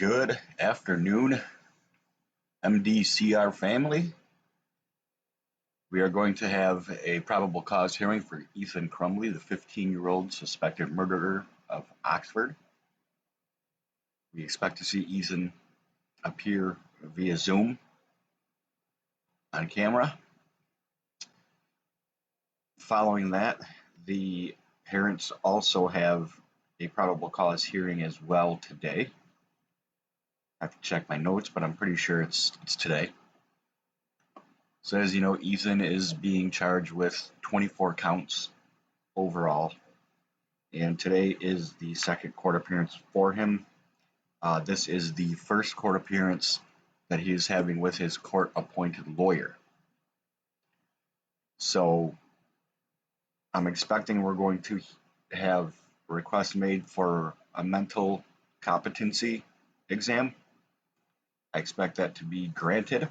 Good afternoon, MDCR family. We are going to have a probable cause hearing for Ethan Crumbley, the 15-year-old suspected murderer of Oxford. We expect to see Ethan appear via Zoom on camera. Following that, the parents also have a probable cause hearing as well today. I have to check my notes, but I'm pretty sure it's today. So as you know, Ethan is being charged with 24 counts overall, and today is the second court appearance for him. This is the first court appearance that he is having with his court-appointed lawyer. So I'm expecting we're going to have requests made for a mental competency exam. I expect that to be granted,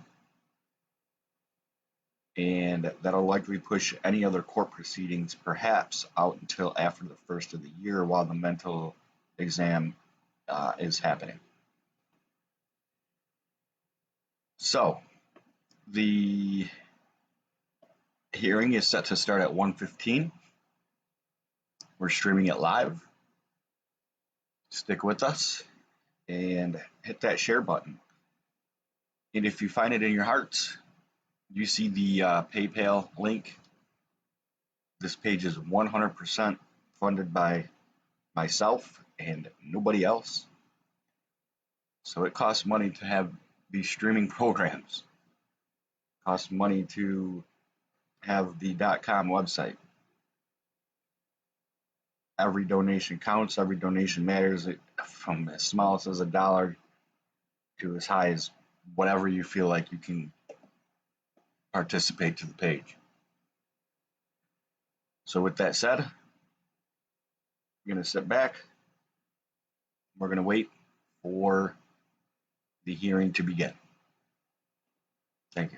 and that'll likely push any other court proceedings perhaps out until after the first of the year while the mental exam is happening. So the hearing is set to start at 1:15. We're streaming it live. Stick with us and hit that share button. And if you find it in your heart, you see the PayPal link. This page is 100% funded by myself and nobody else. So it costs money to have these streaming programs. It costs money to have the .com website. Every donation counts, every donation matters, from as small as $1 to as high as whatever you feel like you can participate to the page. So with that said, I'm going to sit back. We're going to wait for the hearing to begin. Thank you.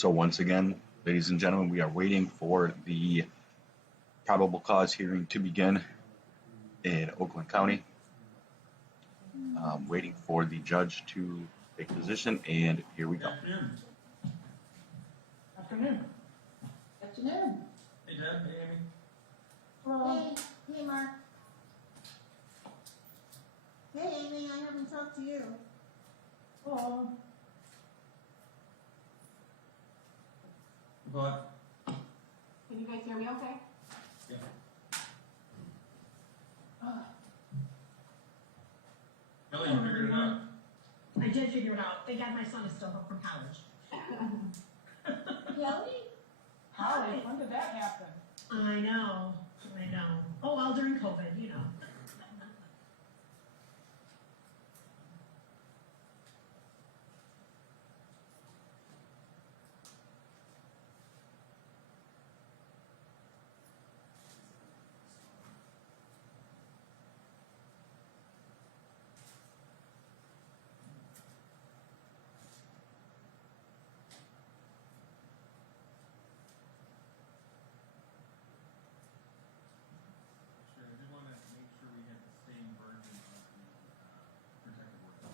So once again, ladies and gentlemen, we are waiting for the probable cause hearing to begin in Oakland County. Waiting for the judge to take position, and here we go. Afternoon. Afternoon. Afternoon. Hey Deb, hey Amy. Hey, hey Mark. Hey Amy, I haven't talked to you. Hello. What? Can you guys hear me okay? Yeah. Kelly, you figured it out. I did figure it out. Thank God my son is still home from college. Kelly? Holly, When did that happen? I know. Oh, well, during COVID, you know. Sure, I did want to make sure we had the same version of the protective order.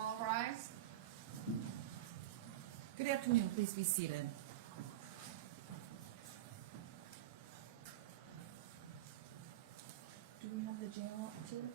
All rise. Good afternoon, please be seated. Do we have the jail up too?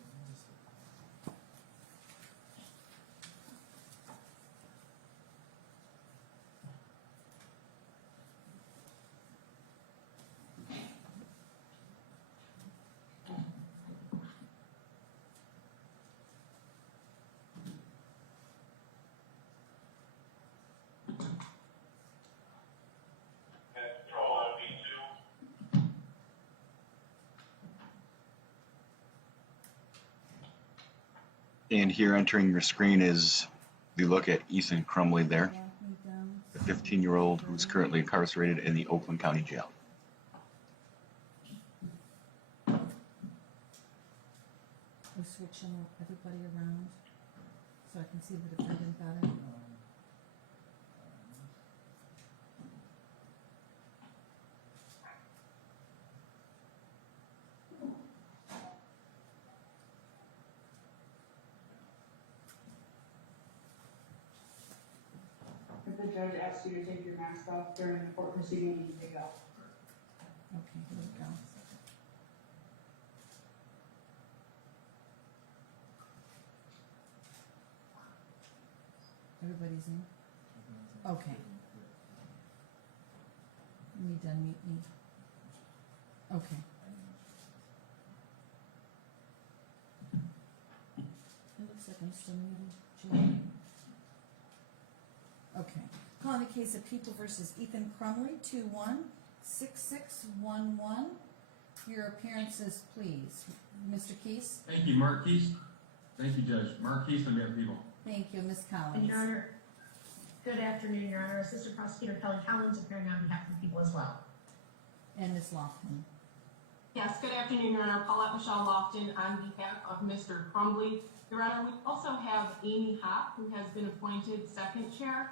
And here entering your screen is the look at Ethan Crumbley there, the 15-year-old who's currently incarcerated in the Oakland County Jail. We're switching everybody around so I can see the defendant better. If the judge asks you to take your mask off during the court proceeding, you need to take it off. Okay, here we go. Everybody's in? Okay. You need to unmute me. Okay. It looks like I'm still muted. Okay. Calling the case of People versus Ethan Crumbley, 2-1-6611. Your appearances, please. Mr. Keese? Thank you, Mark Keese. Thank you, Judge. Mark Keese on behalf of people. Thank you. Ms. And Collins? Your Honor, good afternoon, Your Honor. Assistant Prosecutor Kelly Collins appearing on behalf of the people as well. And Ms. Laughlin? Yes, good afternoon, Your Honor. Paulette Michelle Lofton on behalf of Mr. Crumbley. Your Honor, we also have Amy Hopp, who has been appointed second chair,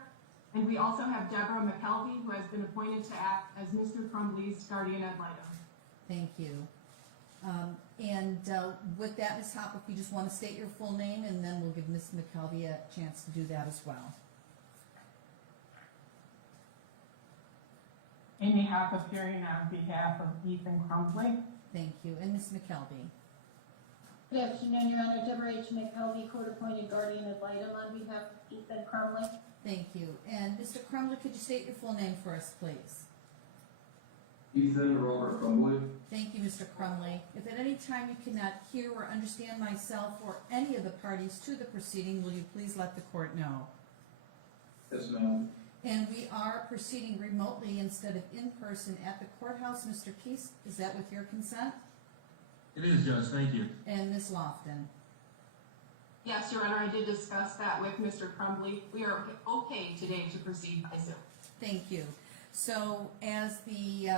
and we also have Deborah McKelvey, who has been appointed to act as Mr. Crumbley's guardian ad litem. Thank you. With that, Ms. Hopp, if you just want to state your full name, and then we'll give Ms. McKelvey a chance to do that as well. Amy Hopp appearing on behalf of Ethan Crumbley. Thank you. And Ms. McKelvey? Good afternoon, Your Honor. Deborah H. McKelvey, court-appointed guardian ad litem on behalf of Ethan Crumbley. Thank you. And Mr. Crumbley, could you state your full name for us, please? Ethan Robert Crumbley. Thank you, Mr. Crumbley. If at any time you cannot hear or understand myself or any of the parties to the proceeding, will you please let the court know? Yes, ma'am. And we are proceeding remotely instead of in person at the courthouse. Mr. Keese, is that with your consent? It is, Judge, thank you. And Ms. Lofton? Yes, Your Honor, I did discuss that with Mr. Crumbley. We are okay today to proceed by Zoom. Thank you. So as the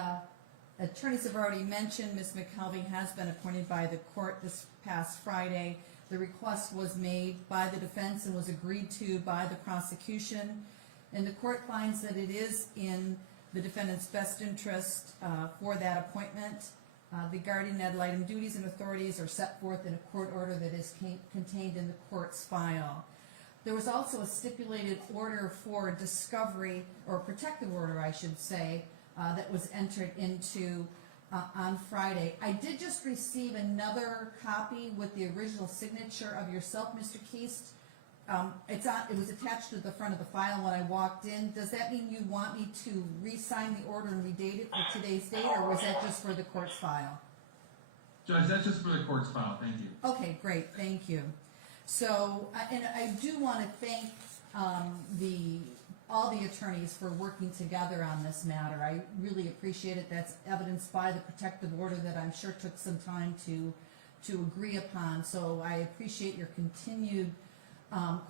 attorneys have already mentioned, Ms. McKelvey has been appointed by the court this past Friday. The request was made by the defense and was agreed to by the prosecution. And the court finds that it is in the defendant's best interest for that appointment. The guardian ad litem duties and authorities are set forth in a court order that is contained in the court's file. There was also a stipulated order for discovery, or protective order, I should say, that was entered into on Friday. I did just receive another copy with the original signature of yourself, Mr. Keast. It was attached to the front of the file when I walked in. Does that mean you want me to re-sign the order and redate it for today's date, or was that just for the court's file? Judge, that's just for the court's file, thank you. Okay, great, thank you. So, and I do want to thank all the attorneys for working together on this matter. I really appreciate it. That's evidenced by the protective order that I'm sure took some time to agree upon. So I appreciate your continued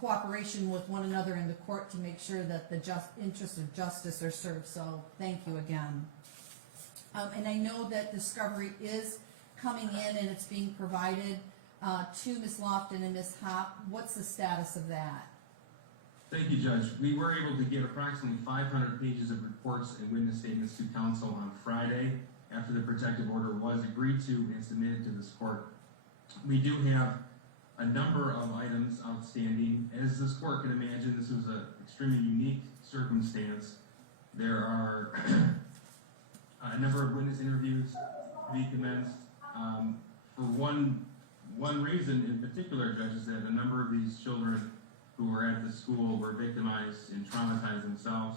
cooperation with one another in the court to make sure that the interests of justice are served. So thank you again. And I know that discovery is coming in and it's being provided to Ms. Lofton and Ms. Hopp. What's the status of that? Thank you, Judge. We were able to get approximately 500 pages of reports and witness statements to counsel on Friday after the protective order was agreed to and submitted to this court. We do have a number of items outstanding. As this court can imagine, this was an extremely unique circumstance. There are a number of witness interviews to be commenced. For one reason in particular, Judge, is that a number of these children who were at the school were victimized and traumatized themselves.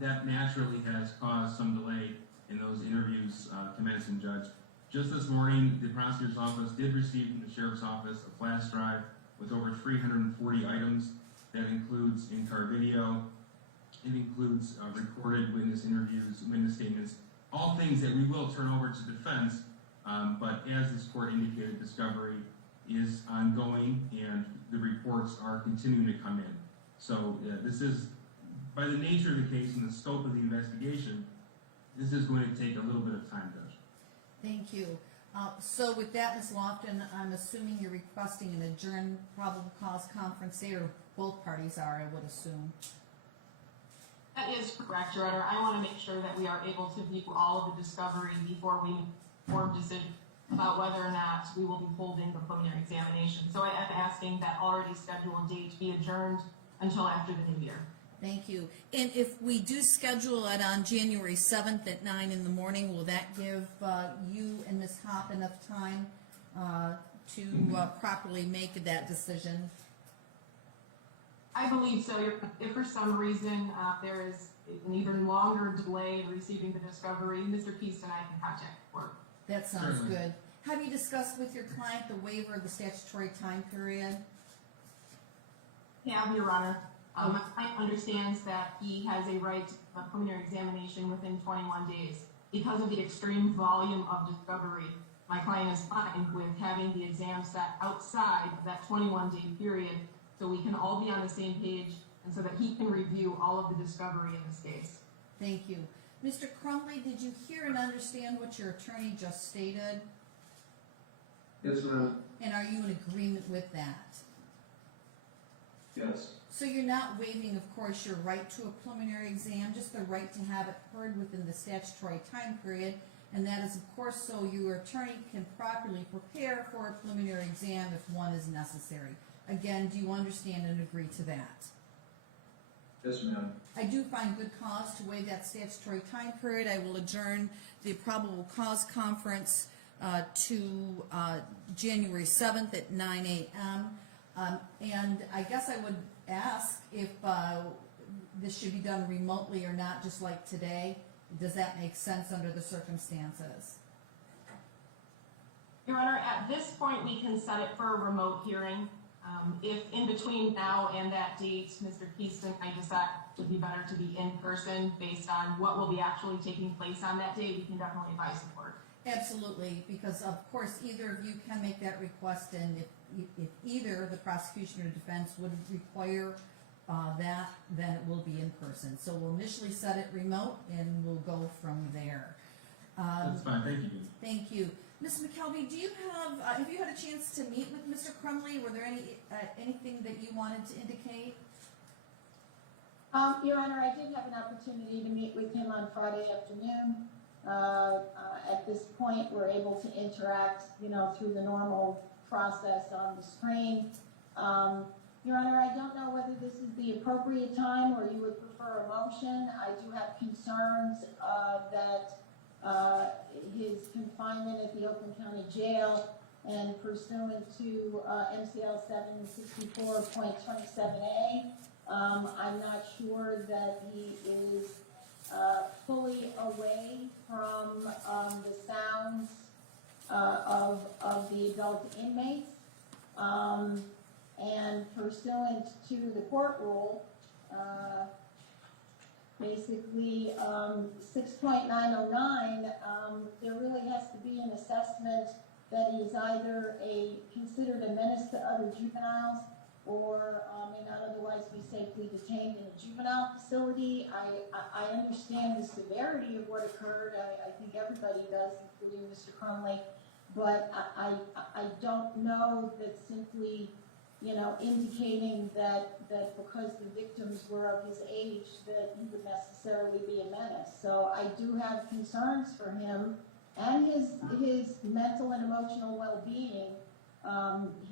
That naturally has caused some delay in those interviews commencing, Judge. Just this morning, the prosecutor's office did receive from the sheriff's office a flash drive with over 340 items. That includes in-car video. It includes recorded witness interviews, witness statements, all things that we will turn over to defense. But as this court indicated, discovery is ongoing and the reports are continuing to come in. So this is, by the nature of the case and the scope of the investigation, this is going to take a little bit of time, Judge. Thank you. So with that, Ms. Lofton, I'm assuming you're requesting an adjourned probable cause conference there. Both parties are, I would assume. That is correct, Your Honor. I want to make sure that we are able to view all of the discovery before we form decision about whether or not we will be holding the preliminary examination. So I am asking that already scheduled date be adjourned until after the new year. Thank you. And if we do schedule it on January 7th at 9 in the morning, will that give you and Ms. Hopp enough time to properly make that decision? I believe so. If for some reason there is an even longer delay in receiving the discovery, Mr. Keast and I can contact the court. That sounds Certainly. good. Have you discussed with your client the waiver of the statutory time period? Yeah, Your Honor. My client understands that he has a right to a preliminary examination within 21 days. Because of the extreme volume of discovery, my client is fine with having the exam set outside of that 21-day period so we can all be on the same page and so that he can review all of the discovery in this case. Thank you. Mr. Crumbley, did you hear and understand what your attorney just stated? Yes, ma'am. And are you in agreement with that? Yes. So you're not waiving, of course, your right to a preliminary exam, just the right to have it heard within the statutory time period, and that is, of course, so your attorney can properly prepare for a preliminary exam if one is necessary. Again, do you understand and agree to that? Yes, ma'am. I do find good cause to waive that statutory time period. I will adjourn the probable cause conference to January 7th at 9 a.m. And I guess I would ask if this should be done remotely or not, just like today. Does that make sense under the circumstances? Your Honor, at this point, we can set it for a remote hearing. If in between now and that date, Mr. Keast and I decide it would be better to be in person based on what will be actually taking place on that day, we can definitely advise the court. Absolutely, because of course either of you can make that request, and if either the prosecution or defense would require that, then it will be in person. So we'll initially set it remote, and we'll go from there. That's fine, thank you. Thank you. Ms. McKelvey, do you have you had a chance to meet with Mr. Crumbley? Were there anything that you wanted to indicate? Your Honor, I did have an opportunity to meet with him on Friday afternoon. At this point, we're able to interact, through the normal process on the screen. Your Honor, I don't know whether this is the appropriate time or you would prefer a motion. I do have concerns that his confinement at the Oakland County Jail and pursuant to MCL 764.27A, I'm not sure that he is fully away from the sounds of the adult inmates. And pursuant to the court rule, basically 6.909, there really has to be an assessment that he is either considered a menace to other juveniles or may not otherwise be safely detained in a juvenile facility. I understand the severity of what occurred. I think everybody does, including Mr. Crumbley. But I don't know that simply, indicating that because the victims were of his age that he would necessarily be a menace. So I do have concerns for him and his mental and emotional well-being.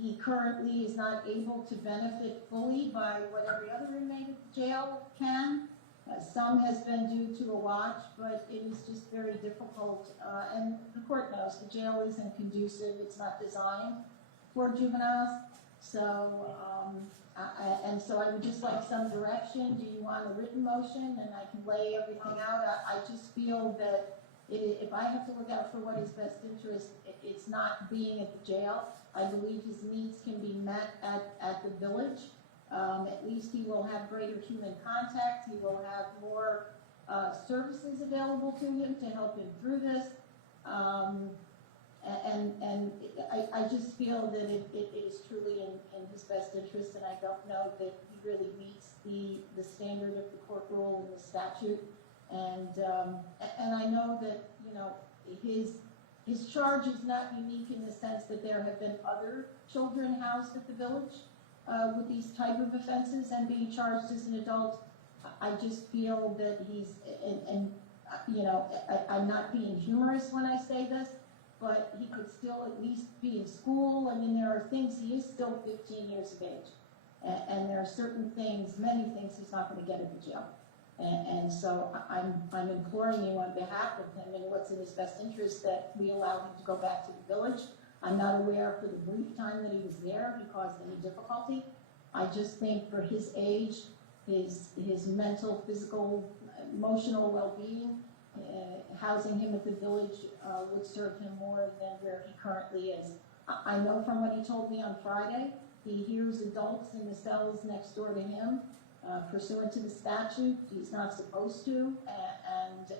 He currently is not able to benefit fully by what every other inmate at the jail can. Some has been due to a watch, but it is just very difficult. And the court knows the jail isn't conducive. It's not designed for juveniles. So, so I would just like some direction. Do you want a written motion? And I can lay everything out. I just feel that if I have to look out for what is best interest, it's not being at the jail. I believe his needs can be met at the village. At least he will have greater human contact. He will have more services available to him to help him through this. I just feel that it is truly in his best interest, and I don't know that he really meets the standard of the court rule and the statute. And I know that his charge is not unique in the sense that there have been other children housed at the village with these type of offenses and being charged as an adult. I just feel that I'm not being humorous when I say this, but he could still at least be in school. I mean, there are things, he is still 15 years of age. And there are certain things, many things he's not going to get in the jail. And so I'm imploring you on behalf of him and what's in his best interest that we allow him to go back to the village. I'm not aware for the brief time that he was there he caused any difficulty. I just think for his age, his mental, physical, emotional well-being, housing him at the village would serve him more than where he currently is. I know from what he told me on Friday, he hears adults in the cells next door to him. Pursuant to the statute, he's not supposed to, and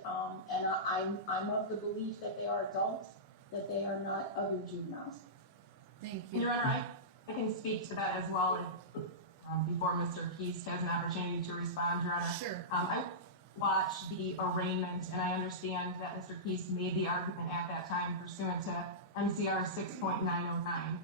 I'm of the belief that they are adults, that they are not other juveniles. Thank you. Your Honor, I can speak to that as well, and before Mr. Keast has an opportunity to respond, Your Honor. Sure. I watched the arraignment, and I understand that Mr. Keast made the argument at that time pursuant to MCR 6.909.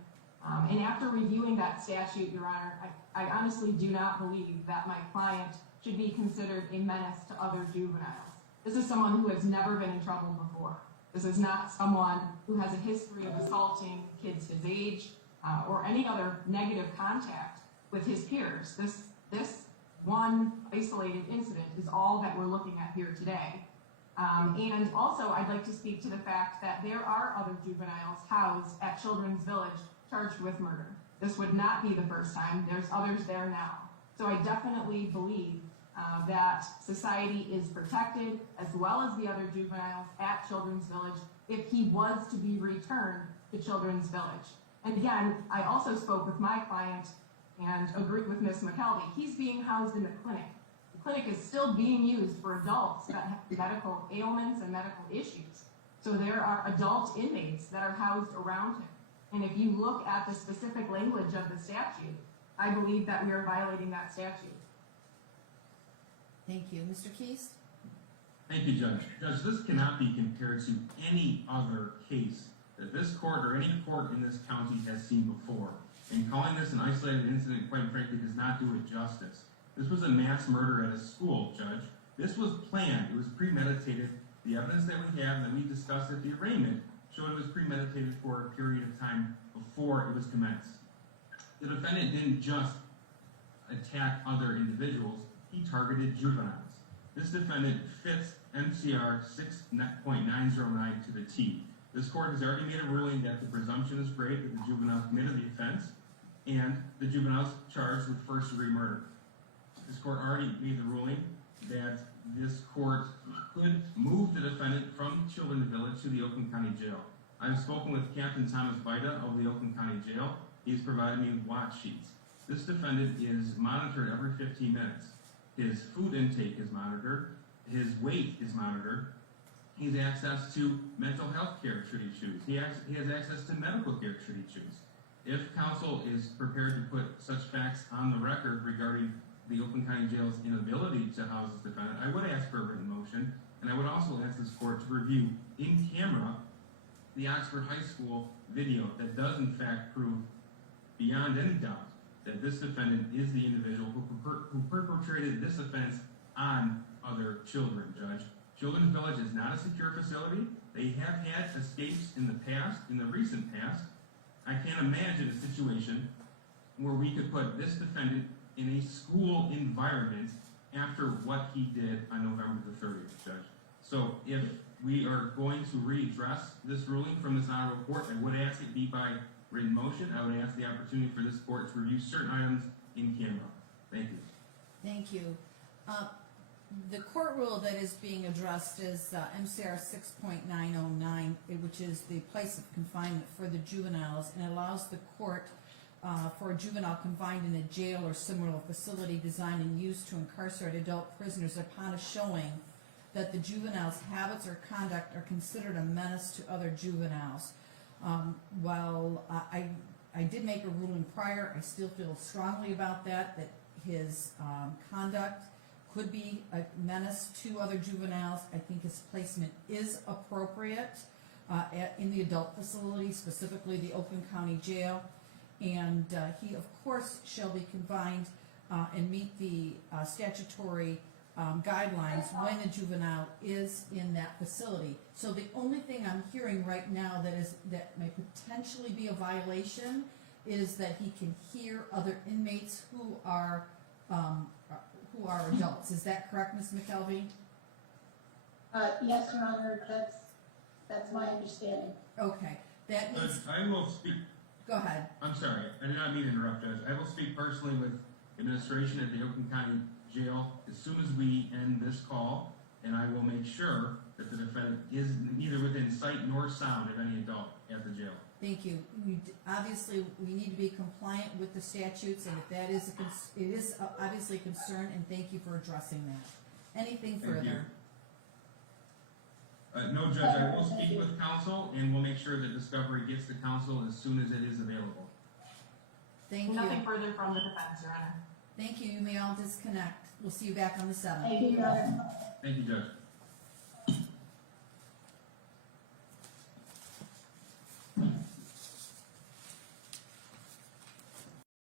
And after reviewing that statute, Your Honor, I honestly do not believe that my client should be considered a menace to other juveniles. This is someone who has never been in trouble before. This is not someone who has a history of assaulting kids his age or any other negative contact with his peers. This one isolated incident is all that we're looking at here today. And also, I'd like to speak to the fact that there are other juveniles housed at Children's Village charged with murder. This would not be the first time. There's others there now. So I definitely believe that society is protected, as well as the other juveniles at Children's Village, if he was to be returned to Children's Village. And again, I also spoke with my client and agreed with Ms. McKelvey. He's being housed in the clinic. The clinic is still being used for adults that have medical ailments and medical issues. So there are adult inmates that are housed around him. And if you look at the specific language of the statute, I believe that we are violating that statute. Thank you. Mr. Keys? Thank you, Judge. Judge, this cannot be compared to any other case that this court or any court in this county has seen before. And calling this an isolated incident, quite frankly, does not do it justice. This was a mass murder at a school, Judge. This was planned. It was premeditated. The evidence that we have and that we discussed at the arraignment showed it was premeditated for a period of time before it was commenced. The defendant didn't just attack other individuals. He targeted juveniles. This defendant fits MCR 6.909 to the T. This court has already made a ruling that the presumption is great that the juvenile committed the offense and the juvenile is charged with first-degree murder. This court already made the ruling that this court could move the defendant from Children's Village to the Oakland County Jail. I've spoken with Captain Thomas Bida of the Oakland County Jail. He's provided me with watch sheets. This defendant is monitored every 15 minutes. His food intake is monitored. His weight is monitored. He has access to mental health care should he choose. He has access to medical care should he choose. If counsel is prepared to put such facts on the record regarding the Oakland County Jail's inability to house this defendant, I would ask for a written motion, and I would also ask this court to review in camera the Oxford High School video that does in fact prove beyond any doubt that this defendant is the individual who perpetrated this offense on other children, Judge. Children's Village is not a secure facility. They have had escapes in the past, in the recent past. I can't imagine a situation where we could put this defendant in a school environment after what he did on November the 30th, Judge. So if we are going to readdress this ruling from this honorable court, I would ask it be by written motion. I would ask the opportunity for this court to review certain items in camera. Thank you. Thank you. The court rule that is being addressed is MCR 6.909, which is the place of confinement for the juveniles, and allows the court for a juvenile confined in a jail or similar facility designed and used to incarcerate adult prisoners upon a showing that the juvenile's habits or conduct are considered a menace to other juveniles. While I did make a ruling prior, I still feel strongly about that his conduct could be a menace to other juveniles. I think his placement is appropriate in the adult facility, specifically the Oakland County Jail. And he, of course, shall be confined and meet the statutory guidelines when a juvenile is in that facility. So the only thing I'm hearing right now that may potentially be a violation is that he can hear other inmates who are adults. Is that correct, Ms. McKelvey? Yes, Your Honor, that's my understanding. Okay. That means, I will speak. go ahead. I'm sorry. I did not mean to interrupt, Judge. I will speak personally with administration at the Oakland County Jail as soon as we end this call, and I will make sure that the defendant is neither within sight nor sound of any adult at the jail. Thank you. Obviously, we need to be compliant with the statutes, and if that is it is obviously a concern, and thank you for addressing that. Anything Thank further? No, Judge, I will speak with counsel, and we'll make sure that discovery gets to counsel as soon as it is available. Thank you. Nothing further from the defense, Your Honor. Thank you. You may all disconnect. We'll see you back on the 7th. Thank you, Your Honor. Thank you, Judge.